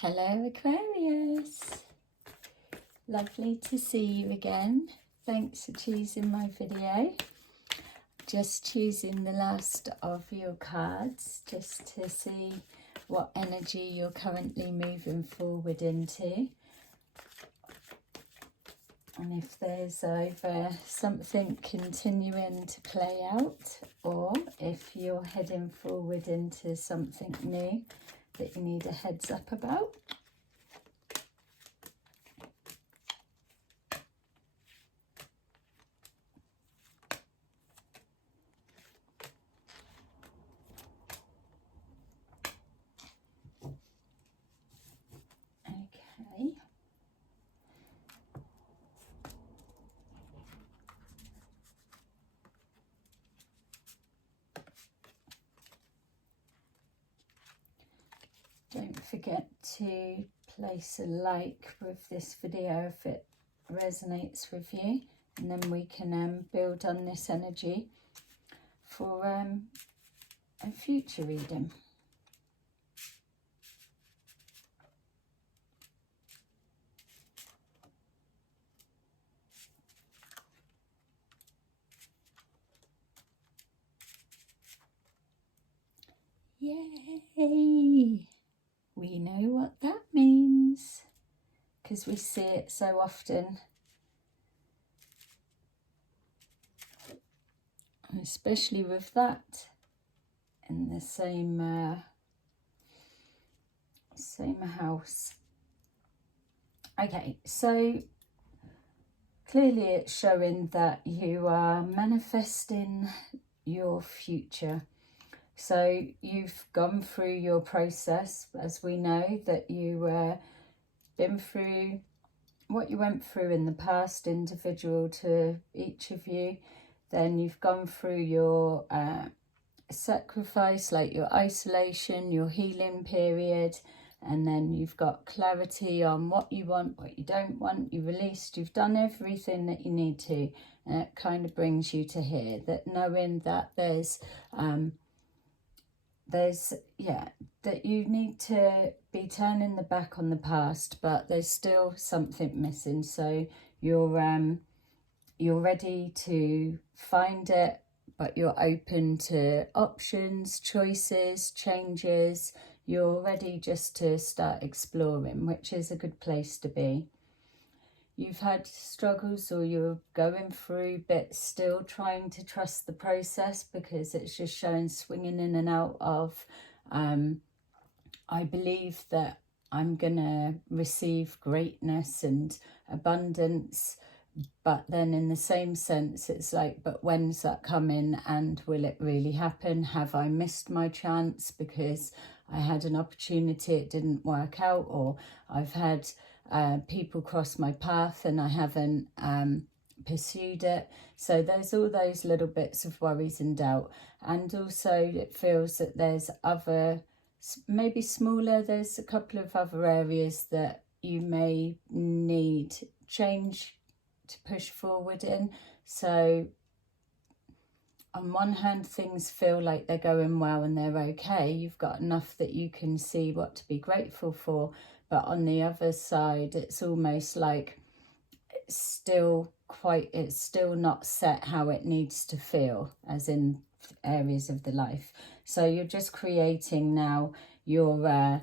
Hello Aquarius, lovely to see you again. Thanks for choosing my video. Just choosing the last of your cards just to see what energy you're currently moving forward into, and if there's either something continuing to play out or if you're heading forward into something new that you need a heads up about. Okay. Don't forget to place a like with this video if it resonates with you, and then we can build on this energy for a future reading. Yay! We know what that means because we see it so often, especially with that in the same house. Okay, so clearly it's showing that you are manifesting your future. So you've gone through your process, as we know that you been through what you went through in the past, individual to each of you. Then you've gone through your sacrifice, like your isolation, your healing period, and then you've got clarity on what you want, what you don't want. You released, you've done everything that you need to, and it kind of brings you to here, that knowing that there's that you need to be turning the back on the past, but there's still something missing. So you're ready to find it, but you're open to options, choices, changes. You're ready just to start exploring, which is a good place to be. You've had struggles, or you're going through bits still trying to trust the process, because it's just showing swinging in and out of I believe that I'm gonna receive greatness and abundance, but then in the same sense it's like, but when's that coming, and will it really happen? Have I missed my chance because I had an opportunity, it didn't work out, or I've had people cross my path and I haven't pursued it? So there's all those little bits of worries and doubt. And also it feels that there's other, maybe smaller, there's a couple of other areas that you may need change to push forward in. So on one hand, things feel like they're going well and they're okay. You've got enough that you can see what to be grateful for. But on the other side, it's almost like it's still not set how it needs to feel, as in areas of the life. So you're just creating now your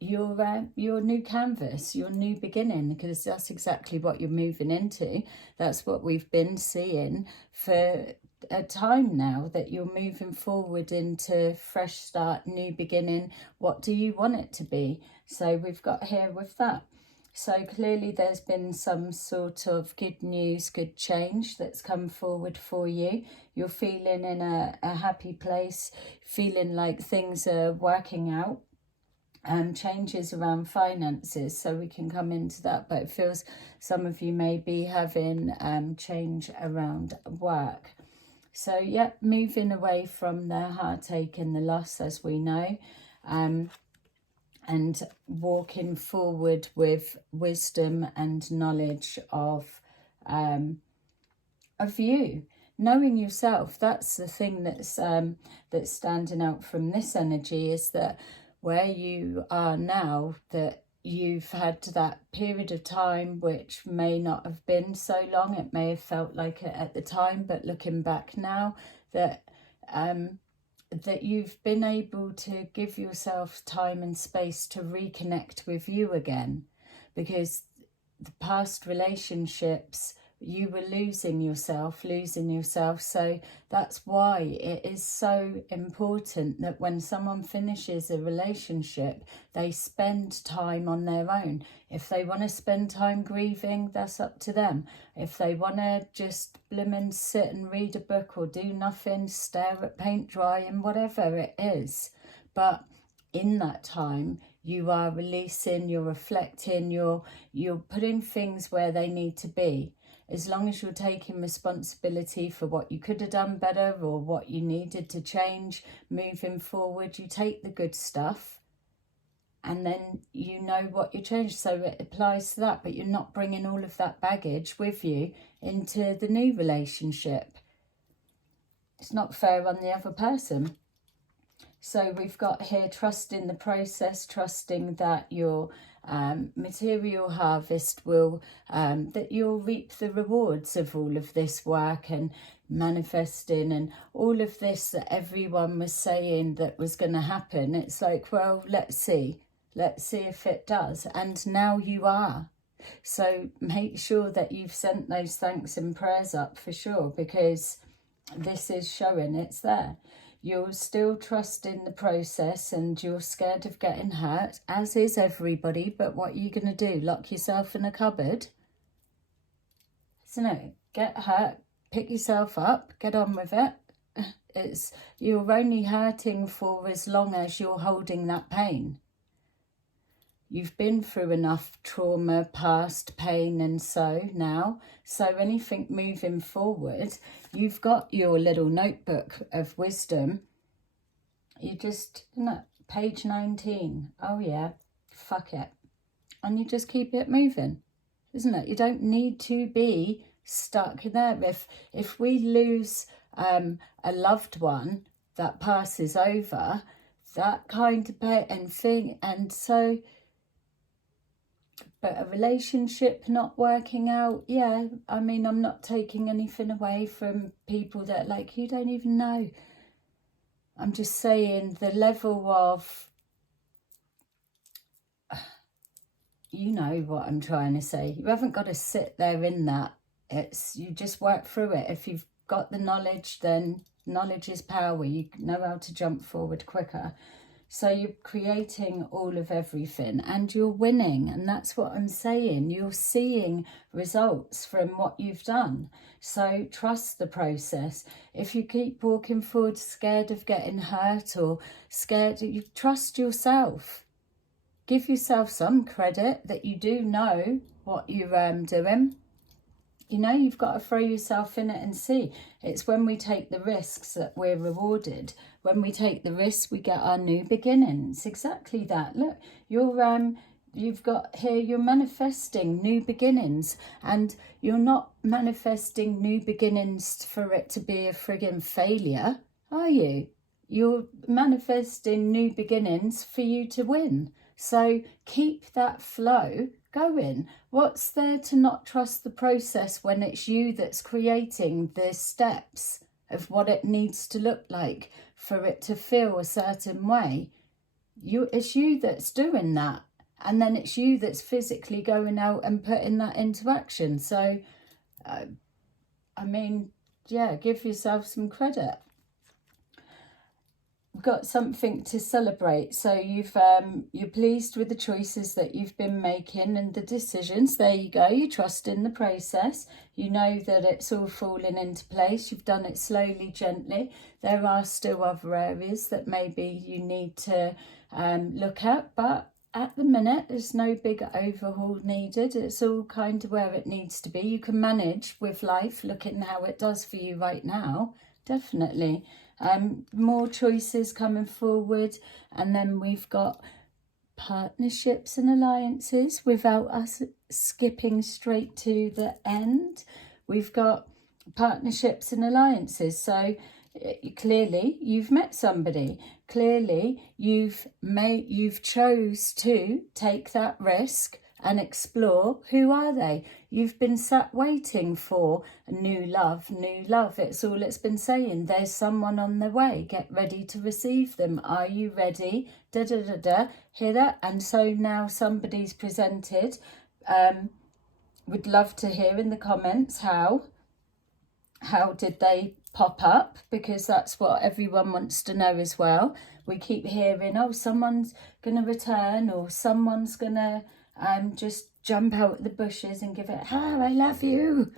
new canvas, your new beginning, because that's exactly what you're moving into. That's what we've been seeing for a time now, that you're moving forward into fresh start, new beginning. What do you want it to be? So we've got here with that. So clearly there's been some sort of good news, good change that's come forward for you. You're feeling in a happy place, feeling like things are working out. Changes around finances, so we can come into that, but it feels some of you may be having change around work. So yeah, moving away from the heartache and the loss, as we know, and walking forward with wisdom and knowledge of you. Knowing yourself, that's the thing that's standing out from this energy, is that where you are now, that you've had that period of time which may not have been so long. It may have felt like it at the time, but looking back now, that that you've been able to give yourself time and space to reconnect with you again, because the past relationships, you were losing yourself. So that's why it is so important that when someone finishes a relationship, they spend time on their own. If they want to spend time grieving, that's up to them. If they want to just blimmin' sit and read a book or do nothing, stare at paint drying, whatever it is. But in that time, you are releasing, you're reflecting, you're putting things where they need to be. As long as you're taking responsibility for what you could have done better or what you needed to change moving forward, you take the good stuff and then you know what you changed. So it applies to that, but you're not bringing all of that baggage with you into the new relationship. It's not fair on the other person. So we've got here trusting the process, trusting that your material harvest will, that you'll reap the rewards of all of this work and manifesting and all of this that everyone was saying that was going to happen. It's like, well, let's see if it does. And now you are. So make sure that you've sent those thanks and prayers up for sure, because this is showing it's there. You're still trusting the process and you're scared of getting hurt, as is everybody. But what are you going to do? Lock yourself in a cupboard? So no, get hurt, pick yourself up, get on with it. You're only hurting for as long as you're holding that pain. You've been through enough trauma, past pain, and so now. So anything moving forward, you've got your little notebook of wisdom. You just, page 19. Oh yeah, fuck it. And you just keep it moving, isn't it? You don't need to be stuck there. If we lose a loved one that passes over, that kind of pain and thing, and so... But a relationship not working out, yeah, I mean, I'm not taking anything away from people that, like, you don't even know. I'm just saying the level of, you know what I'm trying to say. You haven't got to sit there in that. You just work through it. If you've got the knowledge, then knowledge is power. You know how to jump forward quicker. So you're creating all of everything and you're winning. And that's what I'm saying. You're seeing results from what you've done. So trust the process. If you keep walking forward scared of getting hurt or scared, you trust yourself. Give yourself some credit that you do know what you're doing. You know, you've got to throw yourself in it and see. It's when we take the risks that we're rewarded. When we take the risks, we get our new beginnings. Exactly that. Look, you've got here, you're manifesting new beginnings. And you're not manifesting new beginnings for it to be a friggin' failure, are you? You're manifesting new beginnings for you to win. So keep that flow going. What's there to not trust the process when it's you that's creating the steps of what it needs to look like for it to feel a certain way? It's you that's doing that, and then it's you that's physically going out and putting that into action. So I mean, yeah, give yourself some credit. Got something to celebrate. So you're pleased with the choices that you've been making and the decisions. There you go. You trust in the process. You know that it's all falling into place. You've done it slowly, gently. There are still other areas that maybe you need to look at, but at the minute there's no big overhaul needed. It's all kind of where it needs to be. You can manage with life, looking how it does for you right now. Definitely. More choices coming forward, and then we've got partnerships and alliances without us skipping straight to the end. We've got partnerships and alliances. So clearly you've met somebody. Clearly you've chose to take that risk and explore who are they. You've been sat waiting for new love, new love. It's all it's been saying. There's someone on the way. Get ready to receive them. Are you ready? Da da da da. Hear that? And so now somebody's presented. Would love to hear in the comments how did they pop up, because that's what everyone wants to know as well. We keep hearing, oh, someone's gonna return, or someone's gonna just jump out of the bushes and give it, oh, I love you,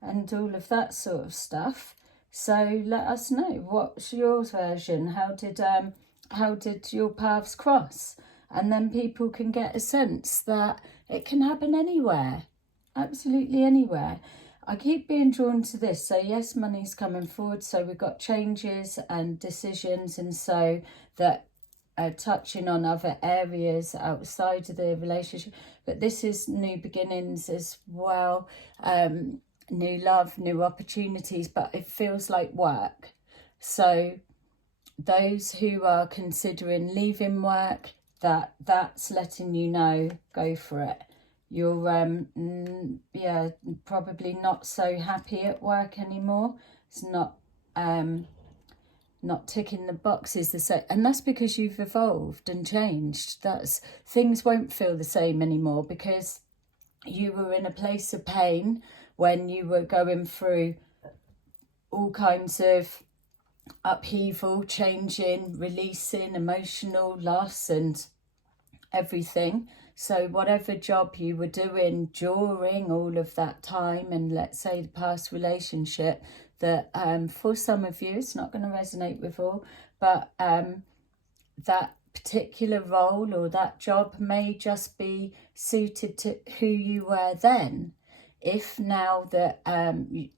and all of that sort of stuff. So let us know, what's your version? How did your paths cross? And then people can get a sense that it can happen anywhere, absolutely anywhere. I keep being drawn to this. So yes, money's coming forward. So we've got changes and decisions, and so that touching on other areas outside of the relationship. But this is new beginnings as well, new love, new opportunities, but it feels like work. So those who are considering leaving work, that's letting you know, go for it. You're probably not so happy at work anymore. It's not ticking the boxes the same, and that's because you've evolved and changed. Things won't feel the same anymore, because you were in a place of pain when you were going through all kinds of upheaval, changing, releasing, emotional loss and everything. So whatever job you were doing during all of that time, and let's say the past relationship, that for some of you it's not going to resonate with all, but that particular role or that job may just be suited to who you were then. If now that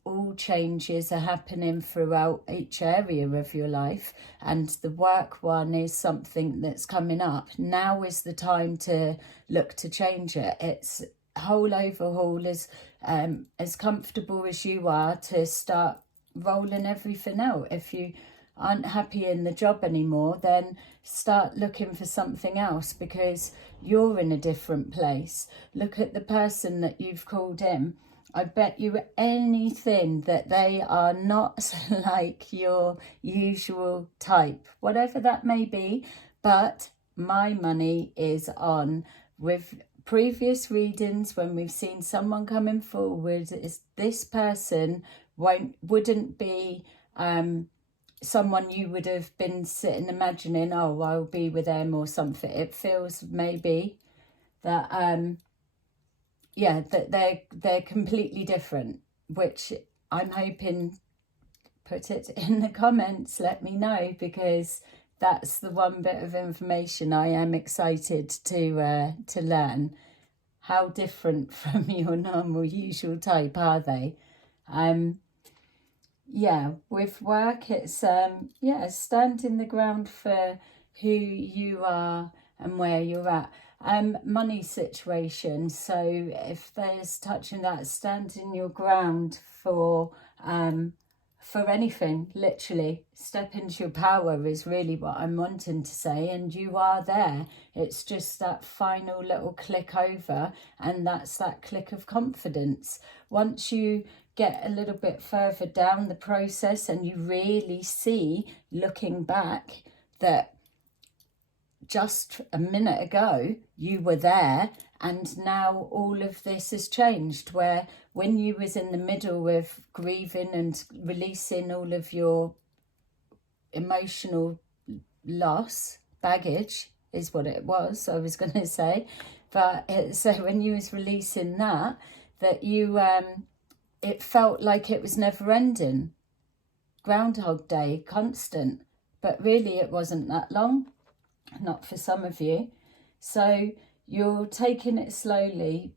all changes are happening throughout each area of your life, and the work one is something that's coming up, now is the time to look to change it. It's a whole overhaul, as comfortable as you are, to start rolling everything out. If you aren't happy in the job anymore, then start looking for something else, because you're in a different place. Look at the person that you've called in. I bet you anything that they are not like your usual type, whatever that may be. But my money is on, with previous readings, when we've seen someone coming forward, is this person wouldn't be someone you would have been sitting imagining, oh, I'll be with them or something. It feels maybe that that they're completely different, which I'm hoping, put it in the comments, let me know, because that's the one bit of information I am excited to learn. How different from your normal usual type are they? With work, it's standing the ground for who you are and where you're at. Money situation, so if there's touching that, standing your ground for anything, literally step into your power is really what I'm wanting to say, and you are there. It's just that final little click over, and that's that click of confidence. Once you get a little bit further down the process and you really see, looking back, that just a minute ago you were there, and now all of this has changed, where when you was in the middle of grieving and releasing all of your emotional loss, baggage is what it was, I was going to say, but so when you was releasing that you it felt like it was never ending, Groundhog Day, constant, but really it wasn't that long. Not for some of you. So you're taking it slowly.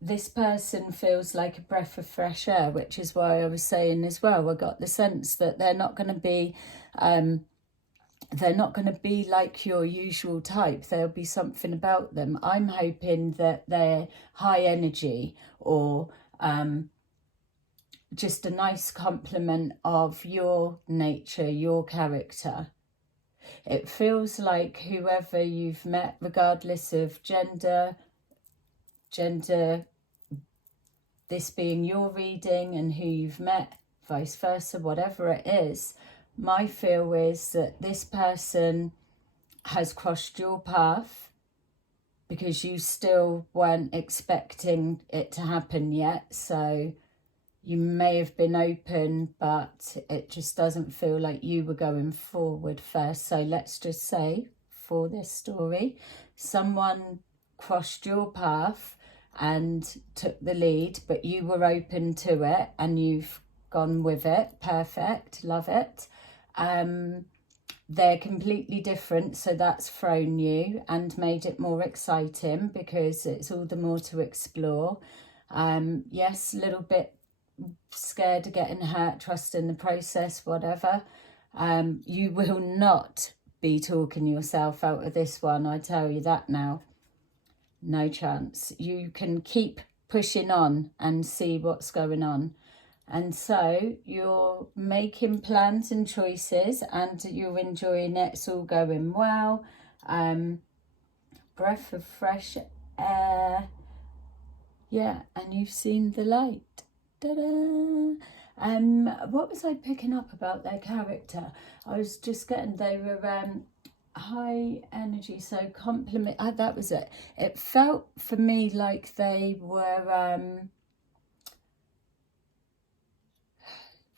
This person feels like a breath of fresh air, which is why I was saying as well, I got the sense that they're not going to be like your usual type. There'll be something about them. I'm hoping that they're high energy, or just a nice compliment of your nature, your character. It feels like whoever you've met, regardless of gender, this being your reading, and who you've met, vice versa, whatever it is, my feel is that this person has crossed your path because you still weren't expecting it to happen yet. So you may have been open, but it just doesn't feel like you were going forward first. So let's just say, for this story, someone crossed your path and took the lead, but you were open to it and you've gone with it. Perfect. Love it. They're completely different, so that's thrown you and made it more exciting because it's all the more to explore. Yes, a little bit scared of getting hurt, trusting the process, whatever. You will not be talking yourself out of this one, I tell you that now. No chance. You can keep pushing on and see what's going on. And so you're making plans and choices and you're enjoying it. It's all going well. Breath of fresh air. Yeah, and you've seen the light. Ta-da! What was I picking up about their character? I was just getting, they were high energy, so compliment. That was it. It felt for me like they were...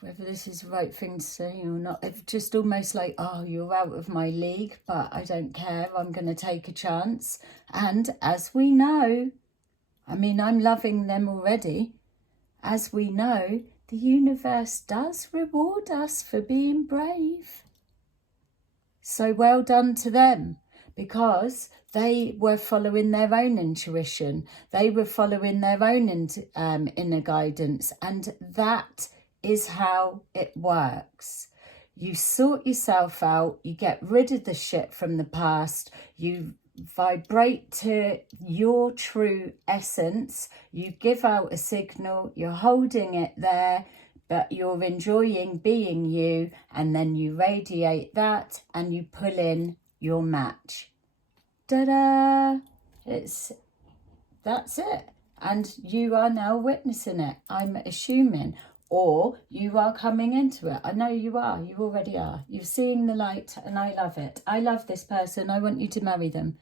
whether this is the right thing to say or not, it's just almost like, oh, you're out of my league, but I don't care, I'm going to take a chance. And as we know, I mean, I'm loving them already. As we know, the universe does reward us for being brave. So well done to them, because they were following their own intuition. They were following their own inner guidance, and that is how it works. You sort yourself out, you get rid of the shit from the past, you vibrate to your true essence, you give out a signal, you're holding it there, but you're enjoying being you, and then you radiate that and you pull in your match. Ta-da! That's it. And you are now witnessing it, I'm assuming. Or you are coming into it. I know you are. You already are. You're seeing the light and I love it. I love this person. I want you to marry them.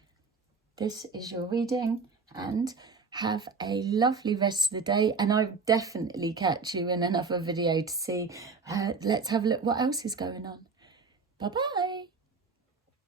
This is your reading, and have a lovely rest of the day. And I'll definitely catch you in another video to see. Let's have a look what else is going on. Bye-bye.